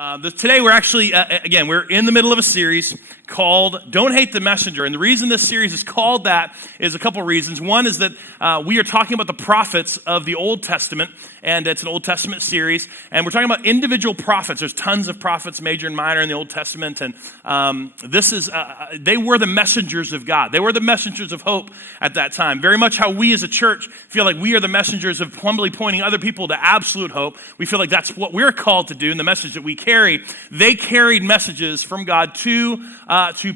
Today we're actually, again, we're in the middle of a series called Don't Hate the Messenger. And the reason this series is called that is a couple reasons. One is that we are talking about the prophets of the Old Testament, and it's an Old Testament series. And we're talking about individual prophets. There's tons of prophets, major and minor, in the Old Testament. And they were the messengers of God. They were the messengers of hope at that time. Very much how we as a church feel like we are the messengers of humbly pointing other people to absolute hope. We feel like that's what we're called to do, and the message that we carry. They carried messages from God to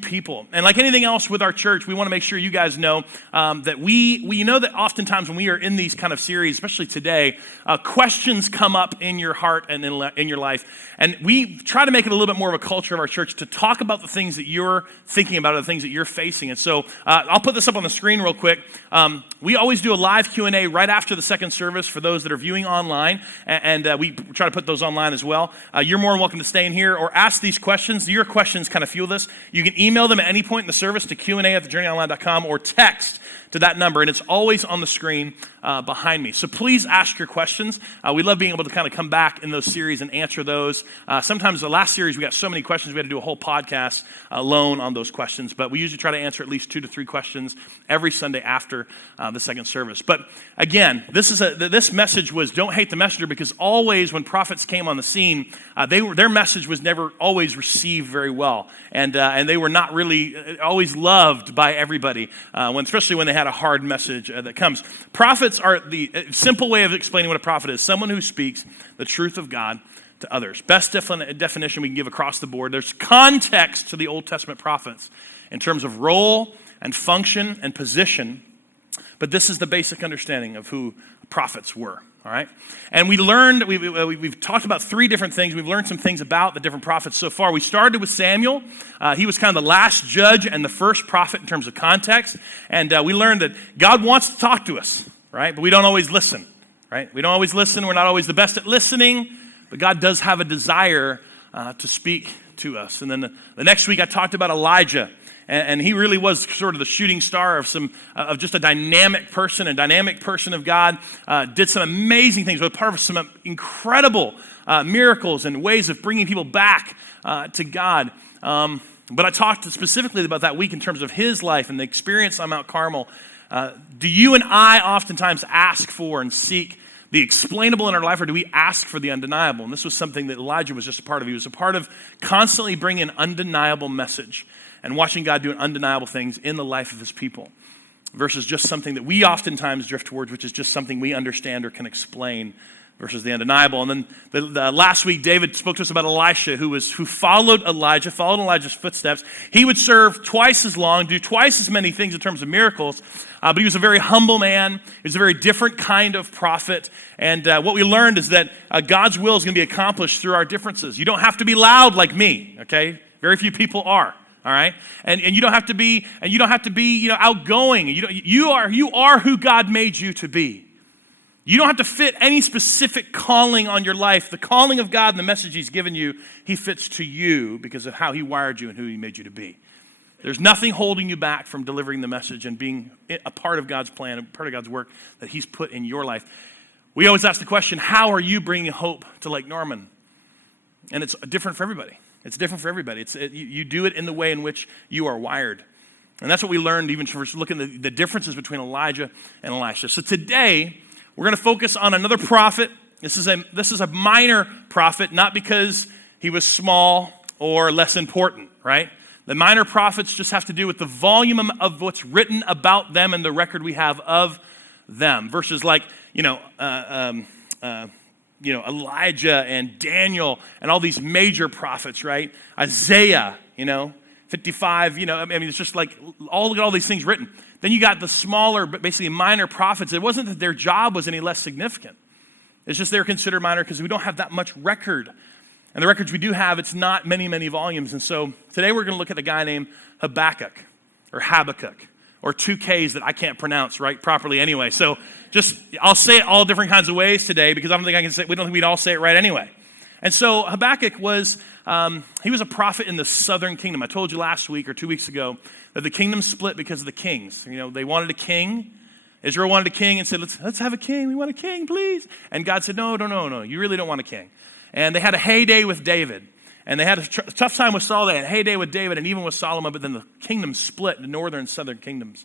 people. And like anything else with our church, we want to make sure you guys know that we know that oftentimes when we are in these kind of series, especially today, questions come up in your heart and in your life. And we try to make it a little bit more of a culture of our church to talk about the things that you're thinking about, or the things that you're facing. And so I'll put this up on the screen real quick. We always do a live Q&A right after the second service for those that are viewing online, and we try to put those online as well. You're more than welcome to stay in here or ask these questions. Your questions kind of fuel this. You can email them at any point in the service to Q&A@thejourneyonline.com or text to that number, and it's always on the screen behind me. So please ask your questions. We love being able to kind of come back in those series and answer those. Sometimes the last series, we got so many questions, we had to do a whole podcast alone on those questions, but we usually try to answer at least 2 to 3 questions every Sunday after the second service. But again, this message was don't hate the messenger, because always when prophets came on the scene, their message was never always received very well, and they were not really always loved by everybody, especially when they had a hard message that comes. Prophets are the simple way of explaining what a prophet is: someone who speaks the truth of God to others. Best definition we can give across the board. There's context to the Old Testament prophets in terms of role and function and position, but this is the basic understanding of who prophets were. All right, and we've talked about 3 different things. We've learned some things about the different prophets so far. We started with Samuel. He was kind of the last judge and the first prophet in terms of context. And we learned that God wants to talk to us, right? But we don't always listen, right? We don't always listen. We're not always the best at listening, but God does have a desire to speak to us. And then the next week I talked about Elijah. And he really was sort of the shooting star of just a dynamic person of God. Did some amazing things, was part of some incredible miracles and ways of bringing people back to God. But I talked specifically about that week in terms of his life and the experience on Mount Carmel. Do you and I oftentimes ask for and seek the explainable in our life, or do we ask for the undeniable? And this was something that Elijah was just a part of. He was a part of constantly bringing an undeniable message and watching God do undeniable things in the life of his people, versus just something that we oftentimes drift towards, which is just something we understand or can explain, versus the undeniable. And then the last week, David spoke to us about Elisha, who followed Elijah's footsteps. He would serve twice as long, do twice as many things in terms of miracles, but he was a very humble man. He was a very different kind of prophet. And what we learned is that God's will is going to be accomplished through our differences. You don't have to be loud like me, okay? Very few people are. All right, and you don't have to be outgoing. You are who God made you to be. You don't have to fit any specific calling on your life. The calling of God and the message He's given you, He fits to you because of how He wired you and who He made you to be. There's nothing holding you back from delivering the message and being a part of God's plan, a part of God's work that He's put in your life. We always ask the question, how are you bringing hope to Lake Norman? And it's different for everybody. It's different for everybody. You do it in the way in which you are wired. And that's what we learned even from looking at the differences between Elijah and Elisha. So today, we're going to focus on another prophet. This is a minor prophet, not because he was small or less important, right? The minor prophets just have to do with the volume of what's written about them and the record we have of them. Verses like, Elijah and Daniel and all these major prophets, right? Isaiah, 55, it's just like look at all these things written. Then you got the smaller, but basically minor prophets. It wasn't that their job was any less significant. It's just they're considered minor because we don't have that much record. And the records we do have, it's not many, many volumes. And so today we're going to look at a guy named Habakkuk, or 2 Ks that I can't pronounce right properly anyway. So I'll say it all different kinds of ways today because we don't think we'd all say it right anyway. And so Habakkuk was a prophet in the southern kingdom. I told you last week or 2 weeks ago that the kingdom split because of the kings. They wanted a king. Israel wanted a king and said, let's have a king. We want a king, please. And God said, no. You really don't want a king. And they had a heyday with David. And they had a tough time with Saul. They had a heyday with David and even with Solomon, but then the kingdom split into northern and southern kingdoms.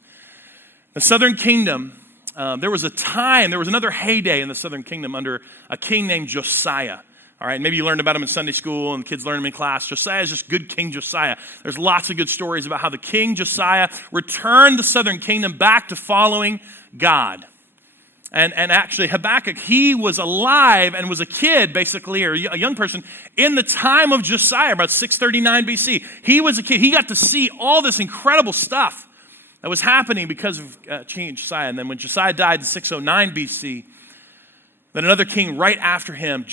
The southern kingdom, there was another heyday in the southern kingdom under a king named Josiah. All right, maybe you learned about him in Sunday school and the kids learned him in class. Josiah is just good King Josiah. There's lots of good stories about how the King Josiah returned the southern kingdom back to following God. And actually, Habakkuk, he was alive and was a kid, basically, or a young person, in the time of Josiah, about 639 BC. He was a kid. He got to see all this incredible stuff that was happening because of King Josiah. And then when Josiah died in 609 BC, then another king right after him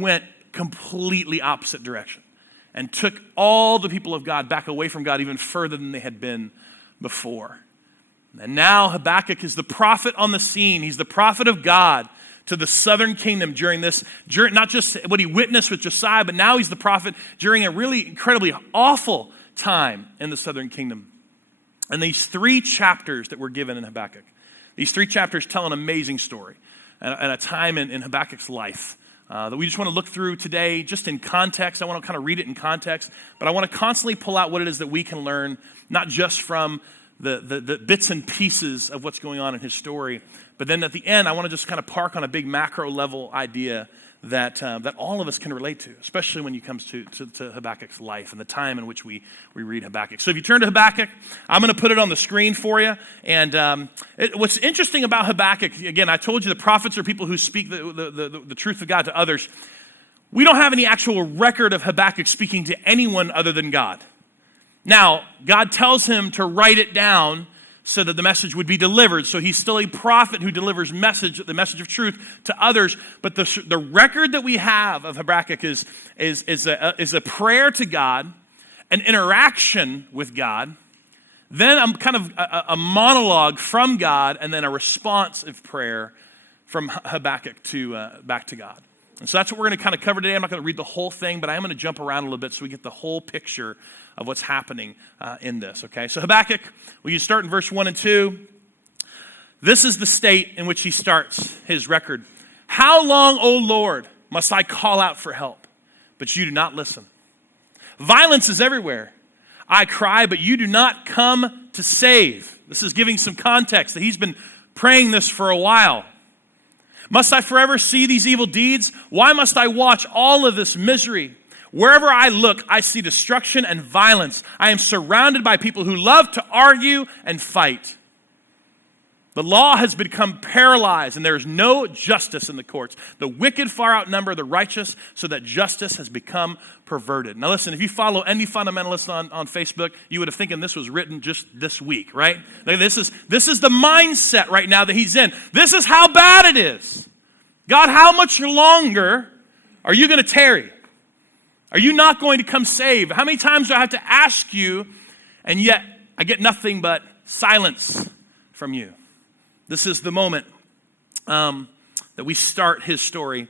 went completely opposite direction and took all the people of God back away from God even further than they had been before. And now Habakkuk is the prophet on the scene. He's the prophet of God to the southern kingdom during not just what he witnessed with Josiah, but now he's the prophet during a really incredibly awful time in the southern kingdom. And these 3 chapters that we're given in Habakkuk, these 3 chapters tell an amazing story and a time in Habakkuk's life that we just want to look through today just in context. I want to kind of read it in context, but I want to constantly pull out what it is that we can learn, not just from the bits and pieces of what's going on in his story. But then at the end, I want to just kind of park on a big macro level idea that all of us can relate to, especially when it comes to Habakkuk's life and the time in which we read Habakkuk. So if you turn to Habakkuk, I'm going to put it on the screen for you. And what's interesting about Habakkuk, again, I told you the prophets are people who speak the truth of God to others. We don't have any actual record of Habakkuk speaking to anyone other than God. Now, God tells him to write it down so that the message would be delivered. So he's still a prophet who delivers the message of truth to others. But the record that we have of Habakkuk is a prayer to God, an interaction with God, then a monologue from God, and then a responsive prayer from Habakkuk back to God. And so that's what we're going to kind of cover today. I'm not going to read the whole thing, but I am going to jump around a little bit so we get the whole picture of what's happening in this, okay? So Habakkuk, we can start in verse 1 and 2. This is the state in which he starts his record. How long, O Lord, must I call out for help, but you do not listen? Violence is everywhere. I cry, but you do not come to save. This is giving some context that he's been praying this for a while. Must I forever see these evil deeds? Why must I watch all of this misery? Wherever I look, I see destruction and violence. I am surrounded by people who love to argue and fight. The law has become paralyzed, and there is no justice in the courts. The wicked far outnumber the righteous, so that justice has become perverted. Now listen, if you follow any fundamentalist on Facebook, you would have thinking this was written just this week, right? Like this is the mindset right now that he's in. This is how bad it is. God, how much longer are you going to tarry? Are you not going to come save? How many times do I have to ask you, and yet I get nothing but silence from you? This is the moment that we start his story.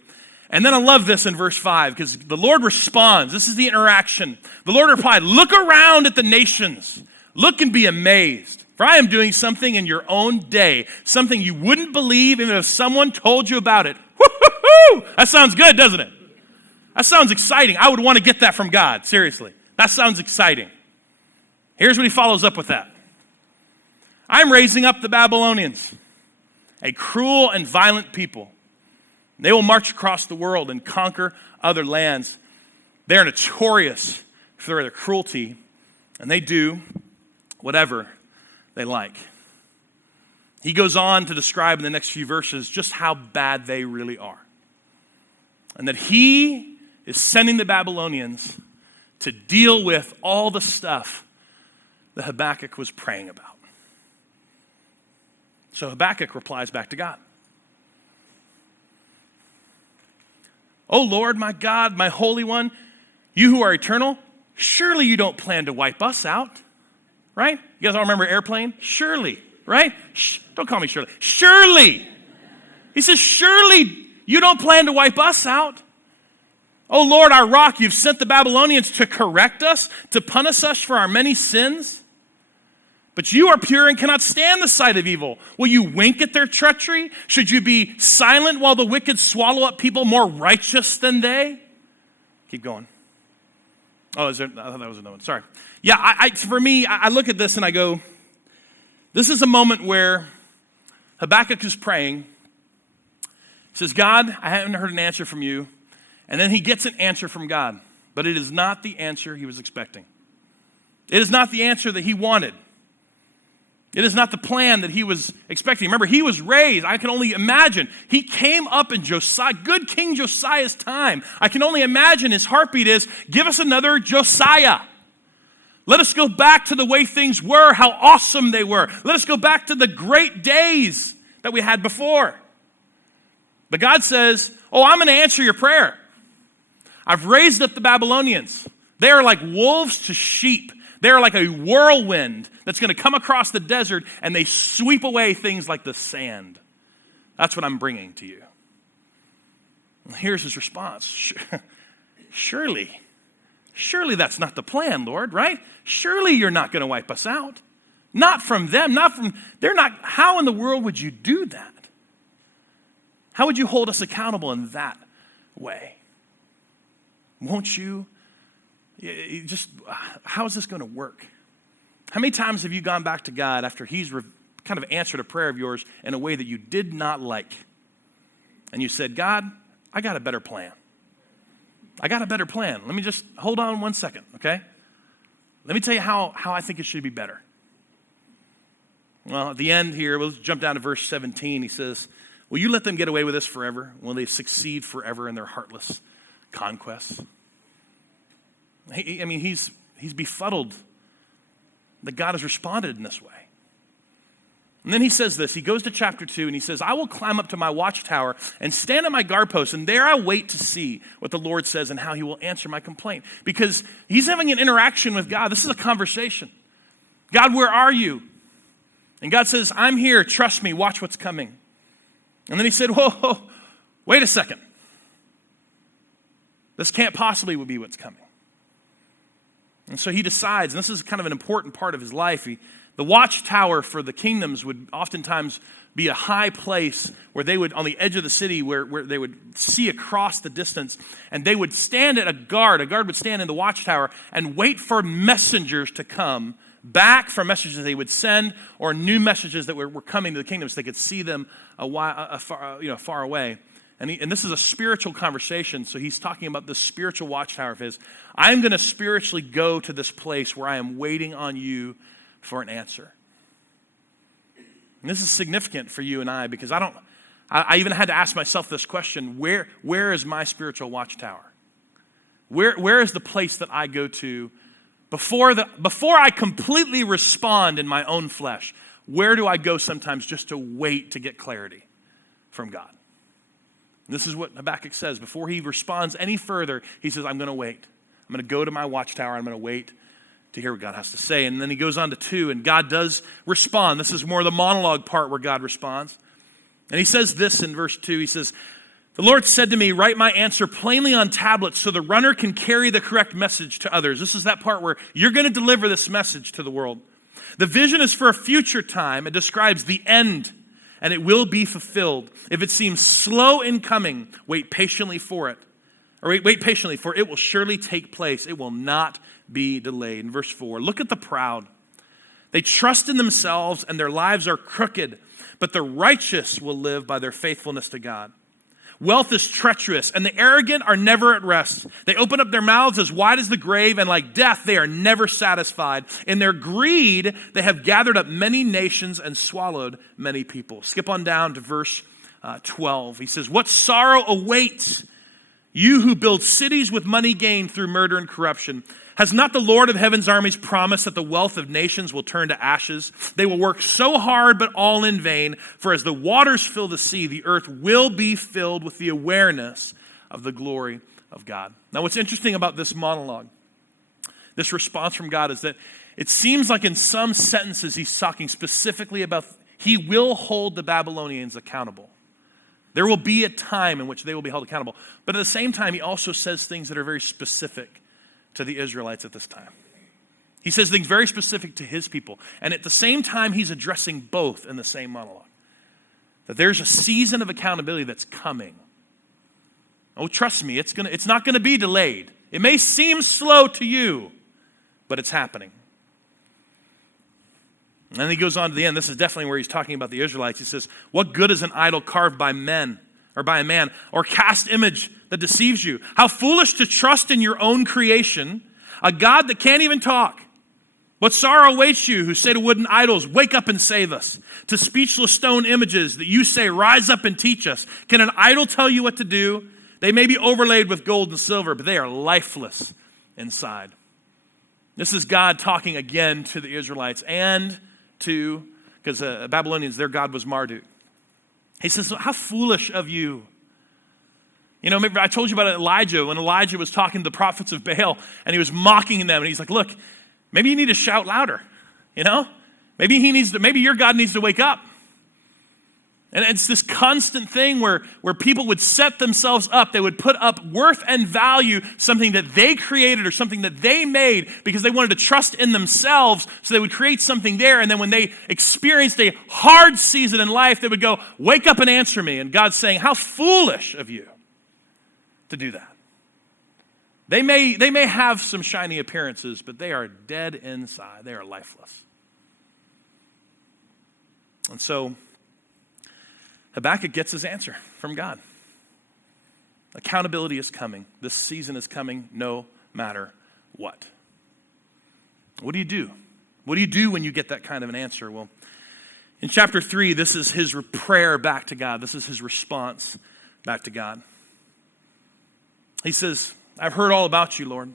And then I love this in verse 5, because the Lord responds. This is the interaction. The Lord replied, look around at the nations. Look and be amazed. For I am doing something in your own day, something you wouldn't believe even if someone told you about it. Woo-hoo-hoo! That sounds good, doesn't it? That sounds exciting. I would want to get that from God, seriously. That sounds exciting. Here's what he follows up with that. I'm raising up the Babylonians, a cruel and violent people. They will march across the world and conquer other lands. They are notorious for their cruelty, and they do whatever they like. He goes on to describe in the next few verses just how bad they really are. And that he is sending the Babylonians to deal with all the stuff that Habakkuk was praying about. So Habakkuk replies back to God. O Lord, my God, my Holy One, you who are eternal, surely you don't plan to wipe us out, right? You guys all remember Airplane? Surely, right? Don't call me Shirley. Surely. He says, surely you don't plan to wipe us out. O Lord, our rock, you've sent the Babylonians to correct us, to punish us for our many sins. But you are pure and cannot stand the sight of evil. Will you wink at their treachery? Should you be silent while the wicked swallow up people more righteous than they? Keep going. Oh, is there? I thought that was another one. Sorry. Yeah, for me, I look at this and I go, this is a moment where Habakkuk is praying. He says, God, I haven't heard an answer from you. And then he gets an answer from God. But it is not the answer he was expecting. It is not the answer that he wanted. It is not the plan that he was expecting. Remember, he was raised, I can only imagine. He came up in Josiah, good King Josiah's time. I can only imagine his heartbeat is, give us another Josiah. Let us go back to the way things were, how awesome they were. Let us go back to the great days that we had before. But God says, I'm going to answer your prayer. I've raised up the Babylonians. They are like wolves to sheep. They are like a whirlwind that's going to come across the desert and they sweep away things like the sand. That's what I'm bringing to you. And here's his response. Surely that's not the plan, Lord, right? Surely you're not going to wipe us out. Not from them, how in the world would you do that? How would you hold us accountable in that way? Won't you? How is this going to work? How many times have you gone back to God after he's kind of answered a prayer of yours in a way that you did not like? And you said, God, I got a better plan. Let me just hold on 1 second, okay? Let me tell you how I think it should be better. Well, at the end here, we'll jump down to verse 17. He says, will you let them get away with this forever? Will they succeed forever in their heartless conquests? He's befuddled that God has responded in this way. And then he says this, he goes to chapter 2 and he says, I will climb up to my watchtower and stand at my guard post, and there I wait to see what the Lord says and how he will answer my complaint. Because he's having an interaction with God. This is a conversation. God, where are you? And God says, I'm here, trust me, watch what's coming. And then he said, whoa, wait a second. This can't possibly be what's coming. And so he decides, and this is kind of an important part of his life, the watchtower for the kingdoms would oftentimes be a high place where they would, on the edge of the city, where they would see across the distance, and they would stand at a guard would stand in the watchtower and wait for messengers to come back from messages they would send or new messages that were coming to the kingdom so they could see them far away. And this is a spiritual conversation, so he's talking about this spiritual watchtower of his. I'm going to spiritually go to this place where I am waiting on you for an answer. And this is significant for you and I because I even had to ask myself this question, where is my spiritual watchtower? Where is the place that I go to before I completely respond in my own flesh? Where do I go sometimes just to wait to get clarity from God? This is what Habakkuk says. Before he responds any further, he says, I'm going to wait. I'm going to go to my watchtower. I'm going to wait to hear what God has to say. And then he goes on to 2, and God does respond. This is more the monologue part where God responds. And he says this in verse 2. He says, the Lord said to me, write my answer plainly on tablets so the runner can carry the correct message to others. This is that part where you're going to deliver this message to the world. The vision is for a future time. It describes the end, and it will be fulfilled. If it seems slow in coming, wait patiently for it. Or wait patiently, for it will surely take place. It will not be delayed. In verse 4, look at the proud. They trust in themselves, and their lives are crooked, but the righteous will live by their faithfulness to God. Wealth is treacherous, and the arrogant are never at rest. They open up their mouths as wide as the grave, and like death, they are never satisfied. In their greed, they have gathered up many nations and swallowed many people. Skip on down to verse 12. He says, what sorrow awaits you who build cities with money gained through murder and corruption? Has not the Lord of heaven's armies promised that the wealth of nations will turn to ashes? They will work so hard, but all in vain. For as the waters fill the sea, the earth will be filled with the awareness of the glory of God. Now, what's interesting about this monologue, this response from God, is that it seems like in some sentences he's talking specifically about he will hold the Babylonians accountable. There will be a time in which they will be held accountable. But at the same time, he also says things that are very specific to the Israelites at this time. He says things very specific to his people. And at the same time, he's addressing both in the same monologue. That there's a season of accountability that's coming. Oh, trust me, it's not going to be delayed. It may seem slow to you, but it's happening. And then he goes on to the end. This is definitely where he's talking about the Israelites. He says, what good is an idol carved by men or by a man, or cast image that deceives you? How foolish to trust in your own creation, a God that can't even talk. What sorrow awaits you who say to wooden idols, wake up and save us. To speechless stone images that you say, rise up and teach us. Can an idol tell you what to do? They may be overlaid with gold and silver, but they are lifeless inside. This is God talking again to the Israelites and to, because Babylonians, their god was Marduk. He says, how foolish of you. You know, maybe I told you about Elijah, when Elijah was talking to the prophets of Baal, and he was mocking them, and he's like, look, maybe you need to shout louder, you know? Maybe your God needs to wake up. And it's this constant thing where people would set themselves up. They would put up worth and value, something that they created or something that they made, because they wanted to trust in themselves. So they would create something there. And then when they experienced a hard season in life, they would go, wake up and answer me. And God's saying, how foolish of you to do that. They may have some shiny appearances, but they are dead inside. They are lifeless. And so Habakkuk gets his answer from God. Accountability is coming. This season is coming no matter what. What do you do? What do you do when you get that kind of an answer? Well, in chapter 3, this is his prayer back to God. This is his response back to God. He says, I've heard all about you, Lord.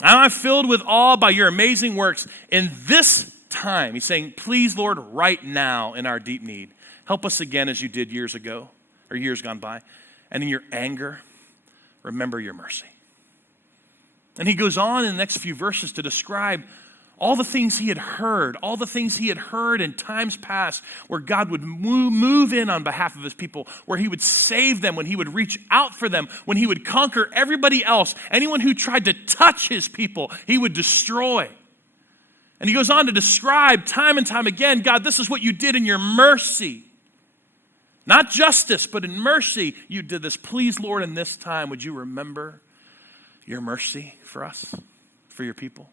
I'm filled with awe by your amazing works. In this time, he's saying, please, Lord, right now in our deep need, help us again as you did years ago, or years gone by. And in your anger, remember your mercy. And he goes on in the next few verses to describe all the things he had heard in times past, where God would move in on behalf of his people, where he would save them, when he would reach out for them, when he would conquer everybody else. Anyone who tried to touch his people, he would destroy. And he goes on to describe time and time again, God, this is what you did in your mercy. Not justice, but in mercy you did this. Please, Lord, in this time, would you remember your mercy for us, for your people?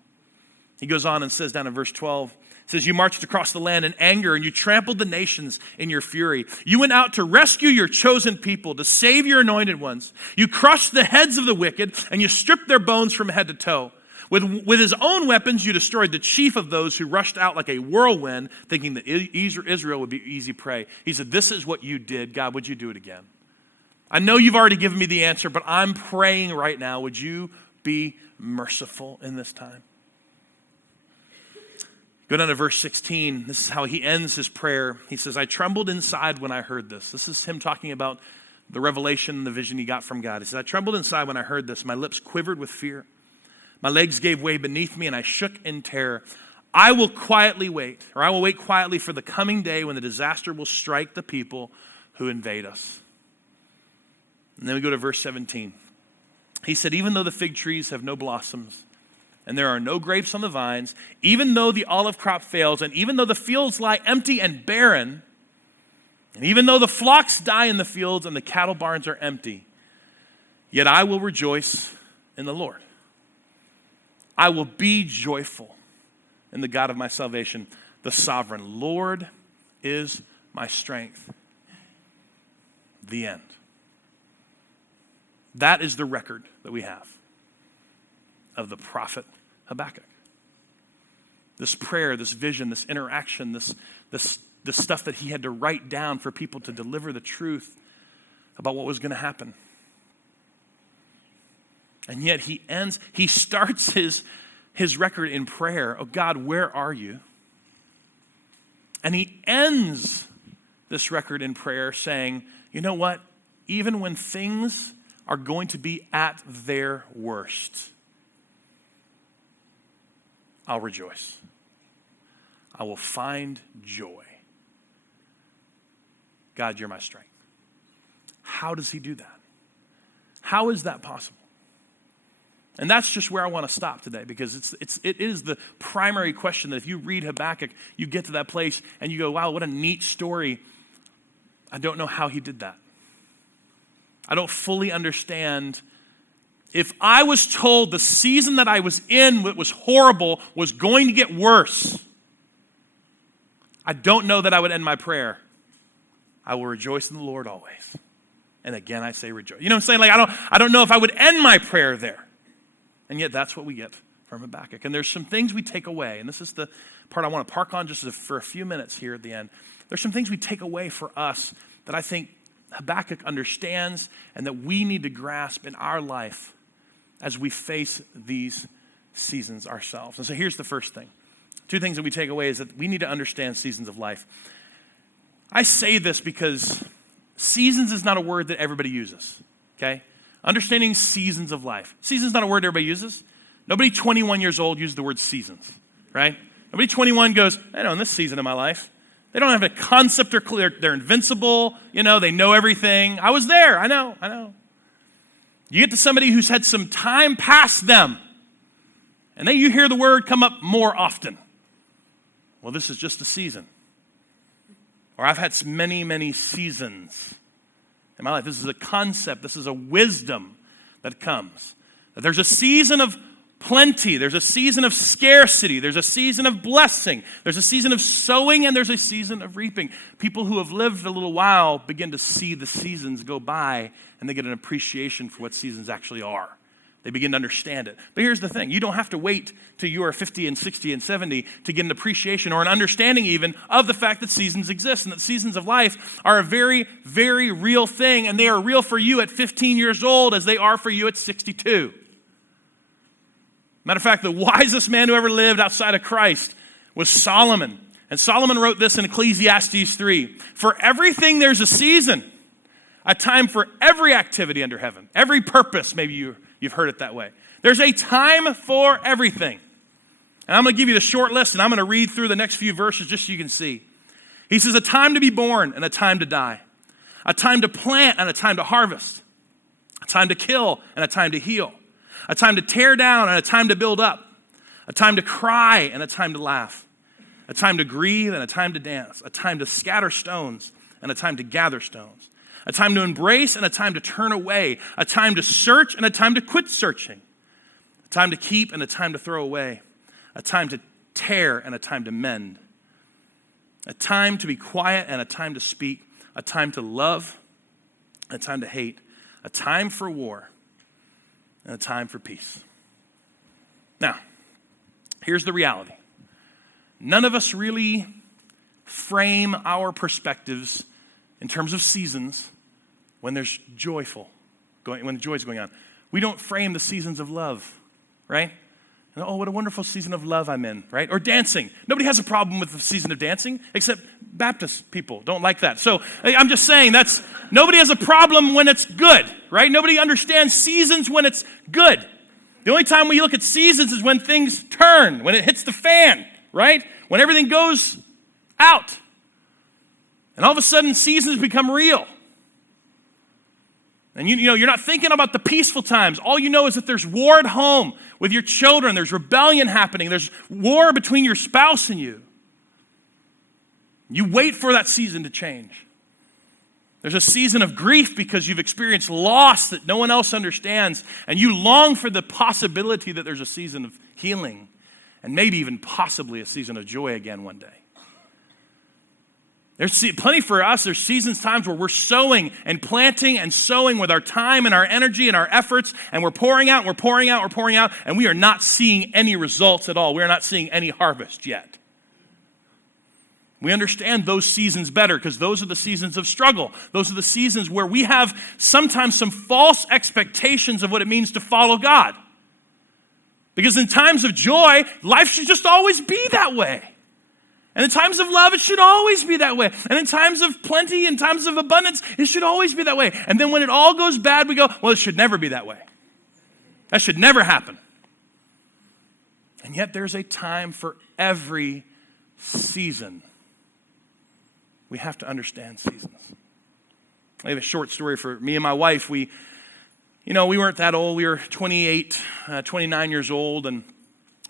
He goes on and says down in verse 12, it says, you marched across the land in anger and you trampled the nations in your fury. You went out to rescue your chosen people, to save your anointed ones. You crushed the heads of the wicked and you stripped their bones from head to toe. With his own weapons, you destroyed the chief of those who rushed out like a whirlwind, thinking that Israel would be easy prey. He said, this is what you did. God, would you do it again? I know you've already given me the answer, but I'm praying right now. Would you be merciful in this time? Go down to verse 16. This is how he ends his prayer. He says, I trembled inside when I heard this. This is him talking about the revelation and the vision he got from God. He says, I trembled inside when I heard this. My lips quivered with fear. My legs gave way beneath me and I shook in terror. I will wait quietly for the coming day when the disaster will strike the people who invade us. And then we go to verse 17. He said, even though the fig trees have no blossoms and there are no grapes on the vines, even though the olive crop fails, and even though the fields lie empty and barren, and even though the flocks die in the fields and the cattle barns are empty, yet I will rejoice in the Lord. I will be joyful in the God of my salvation. The sovereign Lord is my strength. The end. That is the record that we have of the prophet Habakkuk. This prayer, this vision, this interaction, this stuff that he had to write down for people to deliver the truth about what was going to happen. And yet he starts his record in prayer. Oh God, where are you? And he ends this record in prayer saying, you know what? Even when things are going to be at their worst, I'll rejoice. I will find joy. God, you're my strength. How does he do that? How is that possible? And that's just where I want to stop today, because it is the primary question that if you read Habakkuk, you get to that place and you go, wow, what a neat story. I don't know how he did that. I don't fully understand if I was told the season that I was in, that was horrible, was going to get worse, I don't know that I would end my prayer. I will rejoice in the Lord always. And again, I say rejoice. You know what I'm saying? Like, I don't know if I would end my prayer there. And yet that's what we get from Habakkuk. And there's some things we take away. And this is the part I want to park on just for a few minutes here at the end. There's some things we take away for us that I think Habakkuk understands and that we need to grasp in our life as we face these seasons ourselves. And so here's the first thing. Two things that we take away is that we need to understand seasons of life. I say this because seasons is not a word that everybody uses, okay? Understanding seasons of life. Seasons not a word everybody uses. Nobody 21 years old uses the word seasons, right? Nobody 21 goes, I know in this season of my life. They don't have a concept or clear. They're invincible. You know, they know everything. I was there. I know. You get to somebody who's had some time past them, and then you hear the word come up more often. Well, this is just a season. Or I've had many, many seasons in my life. This is a concept. This is a wisdom that comes. That there's a season of plenty. There's a season of scarcity. There's a season of blessing. There's a season of sowing, and there's a season of reaping. People who have lived a little while begin to see the seasons go by, and they get an appreciation for what seasons actually are. They begin to understand it. But here's the thing. You don't have to wait till you are 50 and 60 and 70 to get an appreciation or an understanding even of the fact that seasons exist and that seasons of life are a very, very real thing, and they are real for you at 15 years old as they are for you at 62. Matter of fact, the wisest man who ever lived outside of Christ was Solomon. And Solomon wrote this in Ecclesiastes 3. For everything there's a season, a time for every activity under heaven, every purpose. Maybe you've heard it that way. There's a time for everything. And I'm going to give you the short list, and I'm going to read through the next few verses just so you can see. He says, a time to be born and a time to die, a time to plant and a time to harvest, a time to kill and a time to heal, a time to tear down and a time to build up, a time to cry and a time to laugh, a time to grieve and a time to dance, a time to scatter stones and a time to gather stones, a time to embrace and a time to turn away, a time to search and a time to quit searching, a time to keep and a time to throw away, a time to tear and a time to mend, a time to be quiet and a time to speak, a time to love and a time to hate, a time for war and a time for peace. Now, here's the reality. None of us really frame our perspectives in terms of seasons when there's when the joy's going on. We don't frame the seasons of love, right? And, oh, what a wonderful season of love I'm in, right? Or dancing. Nobody has a problem with the season of dancing, except Baptist people don't like that. So I'm just saying nobody has a problem when it's good, right? Nobody understands seasons when it's good. The only time we look at seasons is when things turn, when it hits the fan, right? When everything goes out. And all of a sudden, seasons become real. And you're not thinking about the peaceful times. All you know is that there's war at home with your children. There's rebellion happening. There's war between your spouse and you. You wait for that season to change. There's a season of grief because you've experienced loss that no one else understands. And you long for the possibility that there's a season of healing and maybe even possibly a season of joy again one day. There's plenty for us. There's seasons, times where we're sowing and planting and sowing with our time and our energy and our efforts, and we're pouring out, and we are not seeing any results at all. We are not seeing any harvest yet. We understand those seasons better because those are the seasons of struggle. Those are the seasons where we have sometimes some false expectations of what it means to follow God. Because in times of joy, life should just always be that way. And in times of love, it should always be that way. And in times of plenty and times of abundance, it should always be that way. And then when it all goes bad, we go, well, it should never be that way. That should never happen. And yet there's a time for every season. We have to understand seasons. I have a short story for me and my wife. We weren't that old. We were 28, 29 years old, and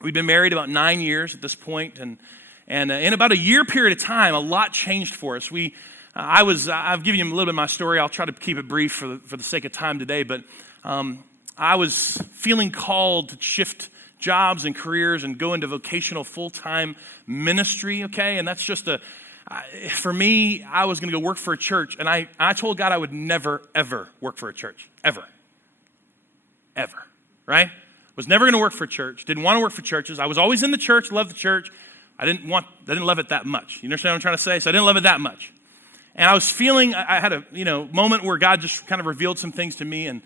we'd been married about 9 years at this point. And in about a year period of time, a lot changed for us. I've given you a little bit of my story. I'll try to keep it brief for the sake of time today. But I was feeling called to shift jobs and careers and go into vocational full-time ministry, okay? And that's just for me, I was going to go work for a church, and I told God I would never, ever work for a church, ever, right? Was never going to work for a church, didn't want to work for churches. I was always in the church, loved the church. I didn't love it that much. You understand what I'm trying to say? So I didn't love it that much. And I was feeling, I had a moment where God just kind of revealed some things to me, and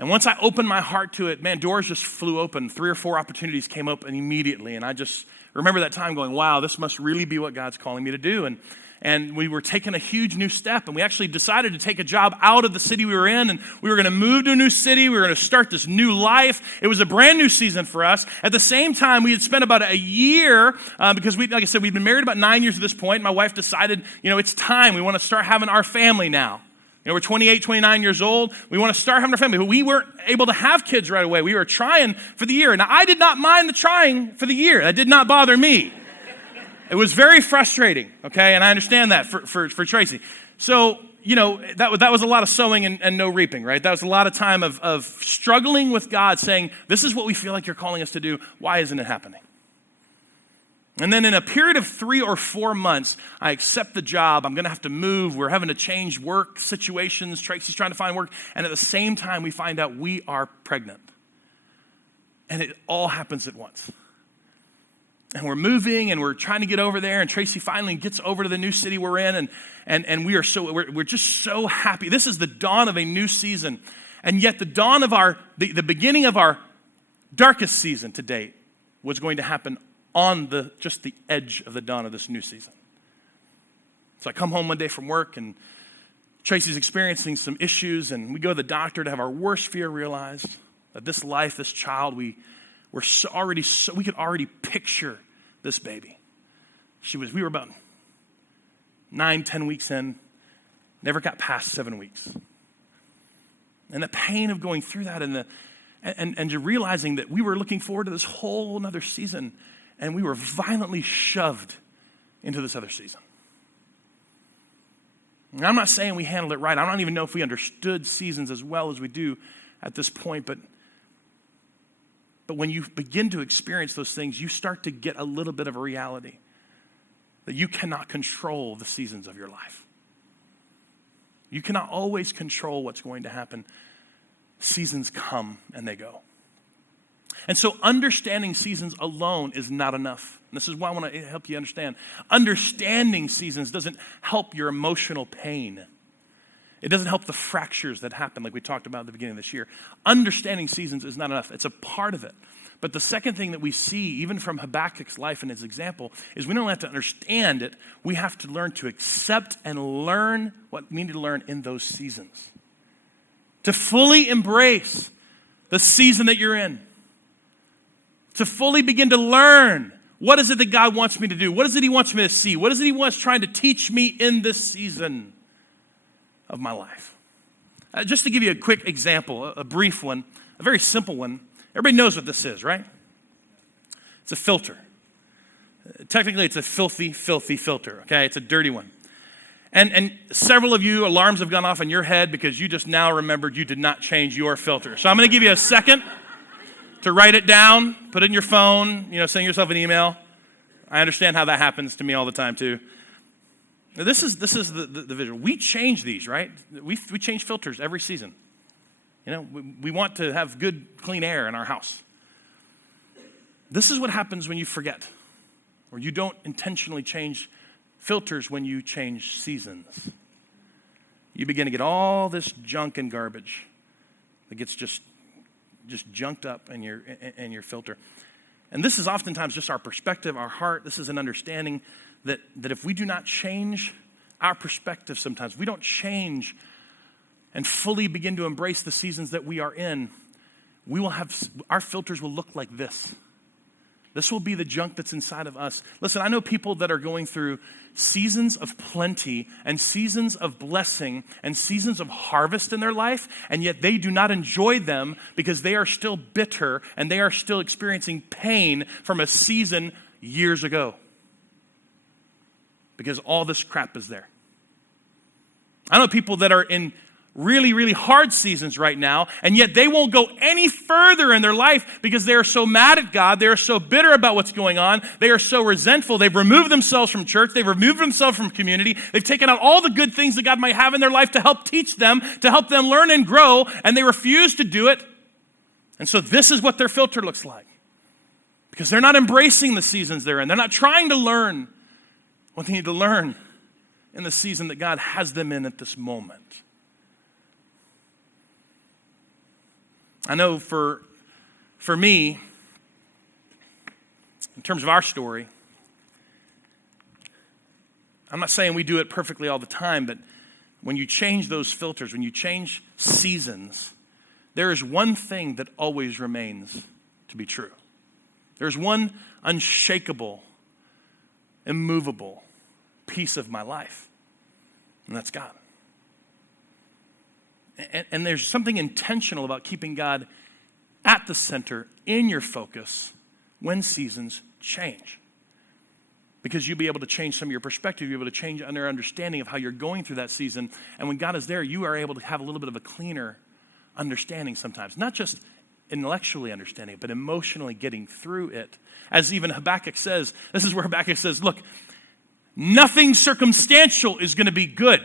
once I opened my heart to it, man, doors just flew open. 3 or 4 opportunities came open immediately, and I just remember that time going, wow, this must really be what God's calling me to do. And we were taking a huge new step, and we actually decided to take a job out of the city we were in, and we were going to move to a new city. We were going to start this new life. It was a brand new season for us. At the same time, we had spent about a year, because like I said, we'd been married about 9 years at this point. My wife decided, it's time. We want to start having our family now. We're 28, 29 years old. We want to start having our family. But we weren't able to have kids right away. We were trying for the year. Now, I did not mind the trying for the year. That did not bother me. It was very frustrating, okay? And I understand that for Tracy. So, that was a lot of sowing and no reaping, right? That was a lot of time of struggling with God, saying, this is what we feel like you're calling us to do. Why isn't it happening? And then in a period of 3 or 4 months, I accept the job. I'm going to have to move. We're having to change work situations. Tracy's trying to find work. And at the same time, we find out we are pregnant. And it all happens at once. And we're moving, and we're trying to get over there. And Tracy finally gets over to the new city we're in. And we're just so happy. This is the dawn of a new season. And yet the dawn of the beginning of our darkest season to date was going to happen on just the edge of the dawn of this new season. So I come home one day from work, and Tracy's experiencing some issues, and we go to the doctor to have our worst fear realized, that this life, this child, we could already picture this baby. We were about 9, 10 weeks in, never got past 7 weeks. And the pain of going through that and realizing that we were looking forward to this whole another season, and we were violently shoved into this other season. And I'm not saying we handled it right. I don't even know if we understood seasons as well as we do at this point. But when you begin to experience those things, you start to get a little bit of a reality that you cannot control the seasons of your life. You cannot always control what's going to happen. Seasons come and they go. And so understanding seasons alone is not enough. And this is why I want to help you understand. Understanding seasons doesn't help your emotional pain. It doesn't help the fractures that happen like we talked about at the beginning of this year. Understanding seasons is not enough. It's a part of it. But the second thing that we see, even from Habakkuk's life and his example, is we don't have to understand it. We have to learn to accept and learn what we need to learn in those seasons. To fully embrace the season that you're in. To fully begin to learn, what is it that God wants me to do? What is it he wants me to see? What is it he wants trying to teach me in this season of my life? Just to give you a quick example, a brief one, a very simple one. Everybody knows what this is, right? It's a filter. Technically, it's a filthy, filthy filter, okay? It's a dirty one. And several of you, alarms have gone off in your head because you just now remembered you did not change your filter. So I'm going to give you a second to write it down, put it in your phone, send yourself an email. I understand how that happens to me all the time too. Now, this is the visual. We change these, right? We change filters every season. We want to have good, clean air in our house. This is what happens when you forget, or you don't intentionally change filters when you change seasons. You begin to get all this junk and garbage that gets just junked up in your filter. And this is oftentimes just our perspective, our heart. This is an understanding that if we do not change our perspective sometimes, we don't change and fully begin to embrace the seasons that we are in, our filters will look like this. This will be the junk that's inside of us. Listen, I know people that are going through seasons of plenty and seasons of blessing and seasons of harvest in their life, and yet they do not enjoy them because they are still bitter and they are still experiencing pain from a season years ago. Because all this crap is there. I know people that are in really, really hard seasons right now, and yet they won't go any further in their life because they are so mad at God. They are so bitter about what's going on. They are so resentful. They've removed themselves from church. They've removed themselves from community. They've taken out all the good things that God might have in their life to help teach them, to help them learn and grow, and they refuse to do it. And so this is what their filter looks like, because they're not embracing the seasons they're in. They're not trying to learn what they need to learn in the season that God has them in at this moment. I know for me, in terms of our story, I'm not saying we do it perfectly all the time, but when you change those filters, when you change seasons, there is one thing that always remains to be true. There's one unshakable, immovable piece of my life, and that's God. And there's something intentional about keeping God at the center, in your focus, when seasons change. Because you'll be able to change some of your perspective. You'll be able to change your understanding of how you're going through that season. And when God is there, you are able to have a little bit of a cleaner understanding sometimes. Not just intellectually understanding it, but emotionally getting through it. As even Habakkuk says, this is where Habakkuk says, look, nothing circumstantial is going to be good.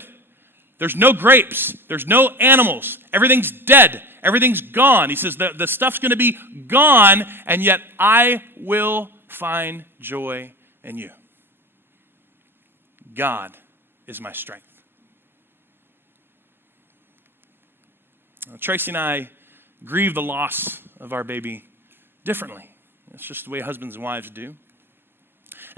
There's no grapes. There's no animals. Everything's dead. Everything's gone. He says the stuff's going to be gone, and yet I will find joy in you. God is my strength. Tracy and I grieve the loss of our baby differently. It's just the way husbands and wives do.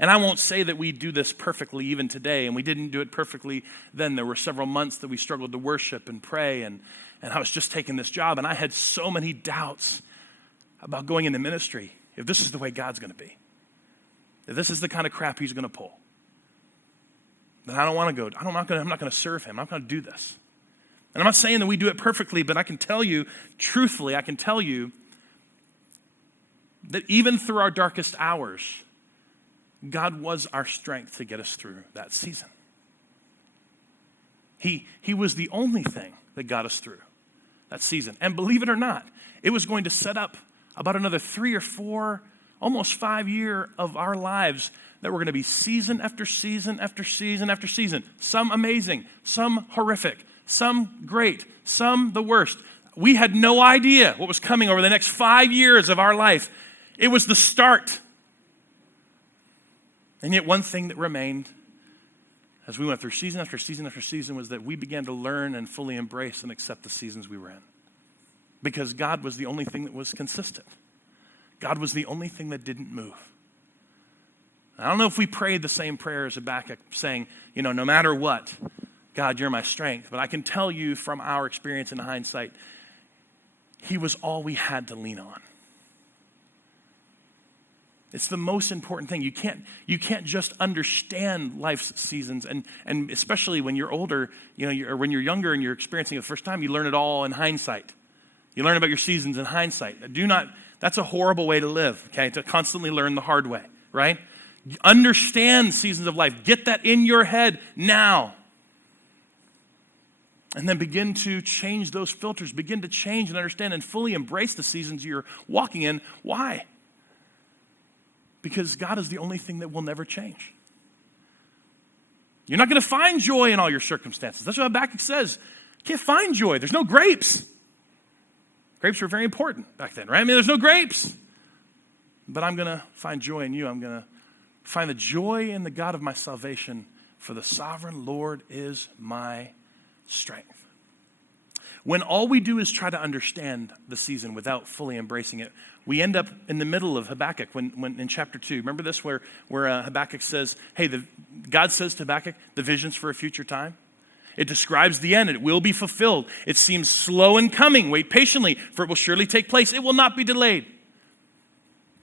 And I won't say that we do this perfectly even today, and we didn't do it perfectly then. There were several months that we struggled to worship and pray, and I was just taking this job, and I had so many doubts about going into ministry, if this is the way God's going to be, if this is the kind of crap he's going to pull, then I don't want to go. I'm not going to serve him. I'm not going to do this. And I'm not saying that we do it perfectly, but I can tell you, truthfully, I can tell you that even through our darkest hours, God was our strength to get us through that season. He was the only thing that got us through that season. And believe it or not, it was going to set up about another 3 or 4, almost 5 years of our lives that were going to be season after season after season after season. Some amazing, some horrific, some great, some the worst. We had no idea what was coming over the next 5 years of our life. It was the start. And yet one thing that remained as we went through season after season after season was that we began to learn and fully embrace and accept the seasons we were in. Because God was the only thing that was consistent. God was the only thing that didn't move. I don't know if we prayed the same prayer as Habakkuk, saying, no matter what, God, you're my strength. But I can tell you from our experience in hindsight, he was all we had to lean on. It's the most important thing. You can't just understand life's seasons, and especially when you're older, or when you're younger and you're experiencing it the first time, you learn it all in hindsight. You learn about your seasons in hindsight. That's a horrible way to live, okay? To constantly learn the hard way, right? Understand seasons of life. Get that in your head now. And then begin to change those filters. Begin to change and understand and fully embrace the seasons you're walking in. Why? Because God is the only thing that will never change. You're not going to find joy in all your circumstances. That's what Habakkuk says. You can't find joy. There's no grapes. Grapes were very important back then, right? There's no grapes. But I'm going to find joy in you. I'm going to find the joy in the God of my salvation, for the sovereign Lord is my strength. When all we do is try to understand the season without fully embracing it, we end up in the middle of Habakkuk when in chapter 2. Remember this where Habakkuk says, hey, God says to Habakkuk, the vision's for a future time. It describes the end. It will be fulfilled. It seems slow in coming. Wait patiently, for it will surely take place. It will not be delayed.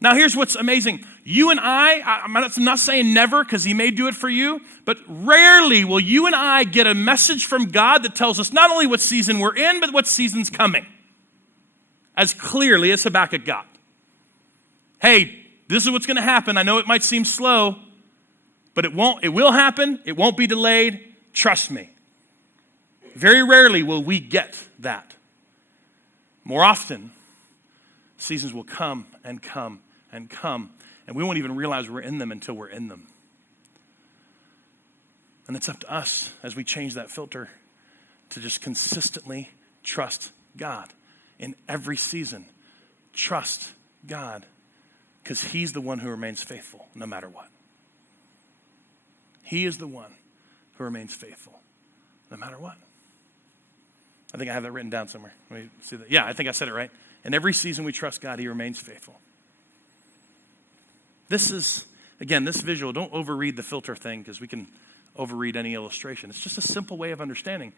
Now, here's what's amazing. You and I'm not saying never, because he may do it for you, but rarely will you and I get a message from God that tells us not only what season we're in, but what season's coming, as clearly as Habakkuk got. Hey, this is what's going to happen. I know it might seem slow, but it will happen. It won't be delayed. Trust me. Very rarely will we get that. More often, seasons will come and come and come, and we won't even realize we're in them until we're in them. And it's up to us as we change that filter to just consistently trust God in every season. Trust God, because he's the one who remains faithful no matter what. He is the one who remains faithful no matter what. I think I have that written down somewhere. Let me see that. Yeah, I think I said it right. In every season we trust God, he remains faithful. This is, again, this visual, don't overread the filter thing because we can overread any illustration. It's just a simple way of understanding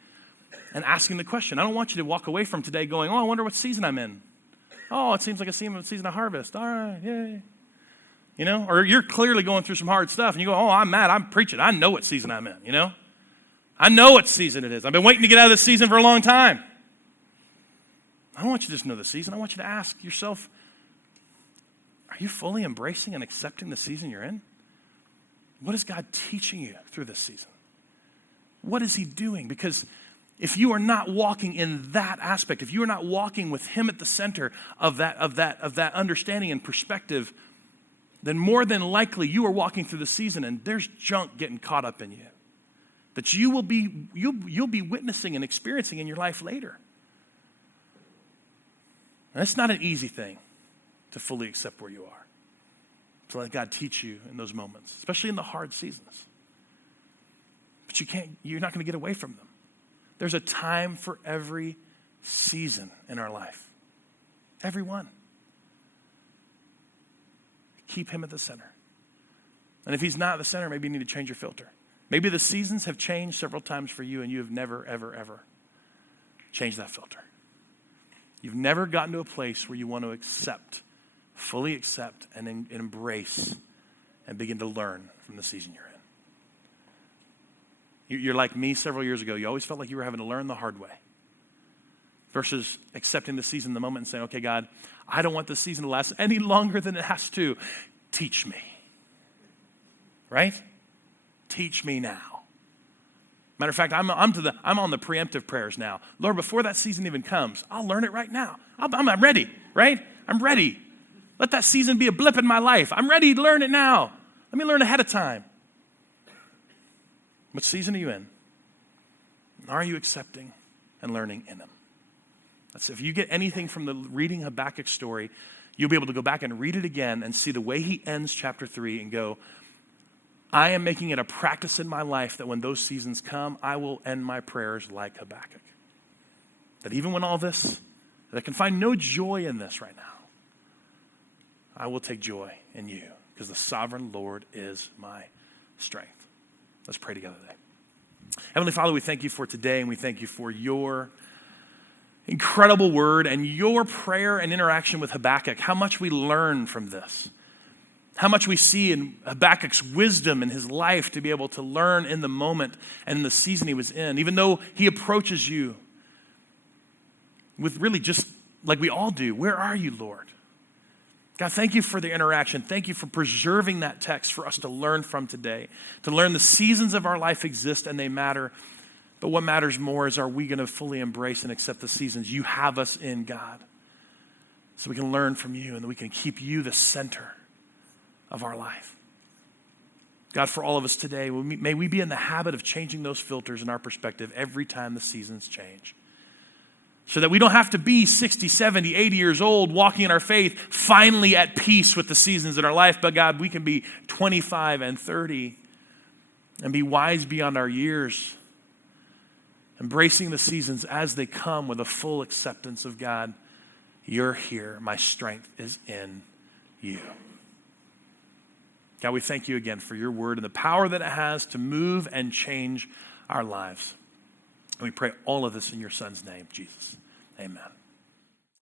and asking the question. I don't want you to walk away from today going, oh, I wonder what season I'm in. Oh, it seems like a season of harvest. All right, yay. You know, or you're clearly going through some hard stuff and you go, oh, I'm mad, I'm preaching. I know what season I'm in, you know. I know what season it is. I've been waiting to get out of this season for a long time. I don't want you to just know the season. I want you to ask yourself, are you fully embracing and accepting the season you're in? What is God teaching you through this season? What is he doing? Because if you are not walking in that aspect, if you are not walking with him at the center of that understanding and perspective, then more than likely you are walking through the season and there's junk getting caught up in you that you'll be witnessing and experiencing in your life later. And it's not an easy thing to fully accept where you are, to let God teach you in those moments, especially in the hard seasons. But you're not going to get away from them. There's a time for every season in our life. Every one. Keep him at the center. And if he's not at the center, maybe you need to change your filter. Maybe the seasons have changed several times for you and you have never, ever, ever changed that filter. You've never gotten to a place where you want to accept, fully accept and embrace and begin to learn from the season you're in. You're like me several years ago. You always felt like you were having to learn the hard way versus accepting the season in the moment and saying, okay, God, I don't want this season to last any longer than it has to. Teach me. Right? Teach me now. Matter of fact, I'm on the preemptive prayers now. Lord, before that season even comes, I'll learn it right now. I'm ready, right? I'm ready. Let that season be a blip in my life. I'm ready to learn it now. Let me learn ahead of time. What season are you in? Are you accepting and learning in him? That's if you get anything from the reading Habakkuk's story, you'll be able to go back and read it again and see the way he ends chapter 3 and go, I am making it a practice in my life that when those seasons come, I will end my prayers like Habakkuk. That even when all this, that I can find no joy in this right now, I will take joy in you because the sovereign Lord is my strength. Let's pray together today. Heavenly Father, we thank you for today and we thank you for your incredible word and your prayer and interaction with Habakkuk, how much we learn from this. How much we see in Habakkuk's wisdom in his life to be able to learn in the moment and in the season he was in, even though he approaches you with really just like we all do. Where are you, Lord? God, thank you for the interaction. Thank you for preserving that text for us to learn from today, to learn the seasons of our life exist and they matter. But what matters more is, are we going to fully embrace and accept the seasons you have us in, God, so we can learn from you and we can keep you the center of our life. God, for all of us today, may we be in the habit of changing those filters in our perspective every time the seasons change. So that we don't have to be 60, 70, 80 years old walking in our faith, finally at peace with the seasons in our life. But God, we can be 25 and 30 and be wise beyond our years, embracing the seasons as they come with a full acceptance of God. You're here. My strength is in you. God, we thank you again for your word and the power that it has to move and change our lives. And we pray all of this in your son's name, Jesus. Amen.